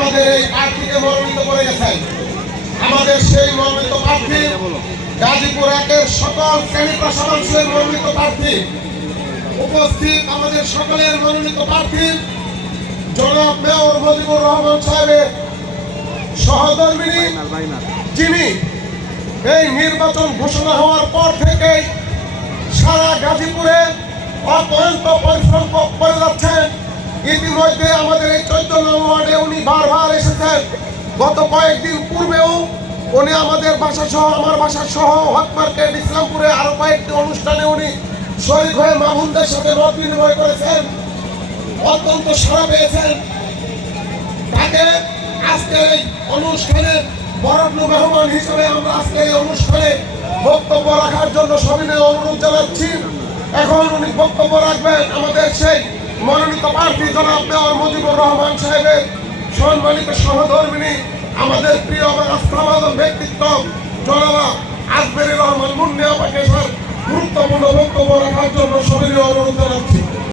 আমাদের এই প্রার্থীকে মনোনীত করে গেছেন আমাদের সেই মনোনীত প্রার্থী, গাজীপুর একের সকল শ্রেণি পেশা মানুষের মনোনীত প্রার্থী, উপস্থিত আমাদের সকলের মনোনীত প্রার্থী, জনাব মেয়র মজিবুর রহমান সাহেবের সহধর্মিনী, যিনি এই নির্বাচন ঘোষণা হওয়ার পর থেকেই সারা গাজীপুরে অত্যন্ত পরিশ্রম করে যাচ্ছেন। ইতিমধ্যে আমাদের এই চৈত্য ওয়ার্ডে উনি বারবার এসেছেন। গত কয়েকদিন পূর্বেও উনি আমাদের বাসা সহ আমার বাসা সহ হক মার্কেট ইসলামপুরে আরও কয়েকটি অনুষ্ঠানে উনি শরীর হয়ে মামুনদের সাথে মত বিনিময় করেছেন। অত্যন্ত সাড়া পেয়েছেন। তাকে আজকের এই অনুষ্ঠানে বরণ্য মেহমান হিসেবে আমরা আজকের এই অনুষ্ঠানে বক্তব্য রাখার জন্য সবিনয় অনুরোধ জানাচ্ছি। এখন উনি বক্তব্য রাখবেন আমাদের সেই মনোনীত প্রার্থী জনাব মেয়র মুজিবুর রহমান সাহেবের সম্মানিত সহধর্মিনী, আমাদের প্রিয় এবং আস্থাবাদ ব্যক্তিত্ব জনাবা আজমের রহমান মুন্নি আমাকে স্যার গুরুত্বপূর্ণ বক্তব্য রাখার জন্য সবিনয় অনুরোধ জানাচ্ছি।